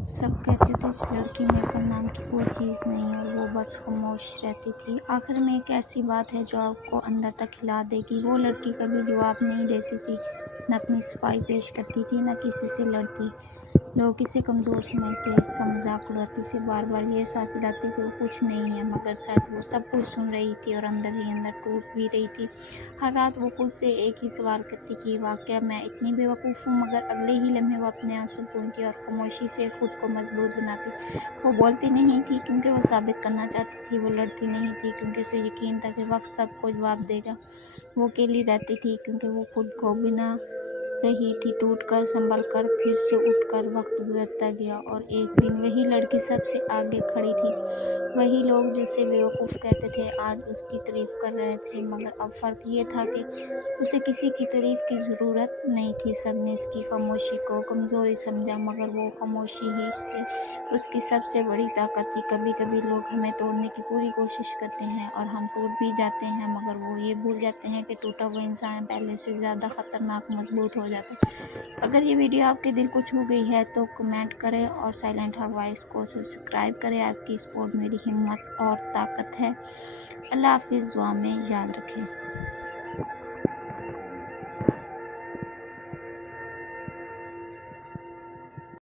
सब कहते थे इस लड़की में अकल नाम की कोई चीज़ नहीं और वो बस खामोश रहती थी। आखिर में एक ऐसी बात है जो आपको अंदर तक हिला देगी। वो लड़की कभी जवाब नहीं देती थी, न अपनी सफाई पेश करती थी, न किसी से लड़ती। लोग इसे कमज़ोर समझते, इसका मजाक उड़ाते, इसे बार बार ये एहसास दिलाते कि वो कुछ नहीं है, मगर शायद वो सब कुछ सुन रही थी और अंदर ही अंदर टूट भी रही थी। हर रात वो खुद से एक ही सवाल करती कि वाकया मैं इतनी बेवकूफ़ हूँ, मगर अगले ही लम्हे वो अपने आंसू पूंछती और खामोशी से खुद को मजबूत बनाती। वो बोलती नहीं थी क्योंकि वो साबित करना चाहती थी, वो लड़ती नहीं थी क्योंकि उसे यकीन था कि वक्त सबको जवाब देगा। वो अकेली रहती थी क्योंकि वो खुद को बिना रही थी, टूटकर, संभल कर, फिर से उठकर। वक्त गुजरता गया और एक दिन वही लड़की सबसे आगे खड़ी थी। वही लोग जो उसे बेवकूफ़ कहते थे आज उसकी तारीफ कर रहे थे, मगर अब फ़र्क ये था कि उसे किसी की तारीफ की ज़रूरत नहीं थी। सबने उसकी खामोशी को कमज़ोरी समझा, मगर वो खामोशी ही से उसकी सबसे बड़ी ताकत थी। कभी कभी लोग हमें तोड़ने की पूरी कोशिश करते हैं और हम टूट भी जाते हैं, मगर वो ये भूल जाते हैं कि टूटा हुआ इंसान पहले से ज़्यादा ख़तरनाक मजबूत हो जाता है। अगर ये वीडियो आपके दिल को छू गई है तो कमेंट करें और साइलेंट हर वॉइस को सब्सक्राइब करें। आपकी सपोर्ट मेरी हिम्मत और ताकत है। अल्लाह हाफिज़, दुआ में याद रखें।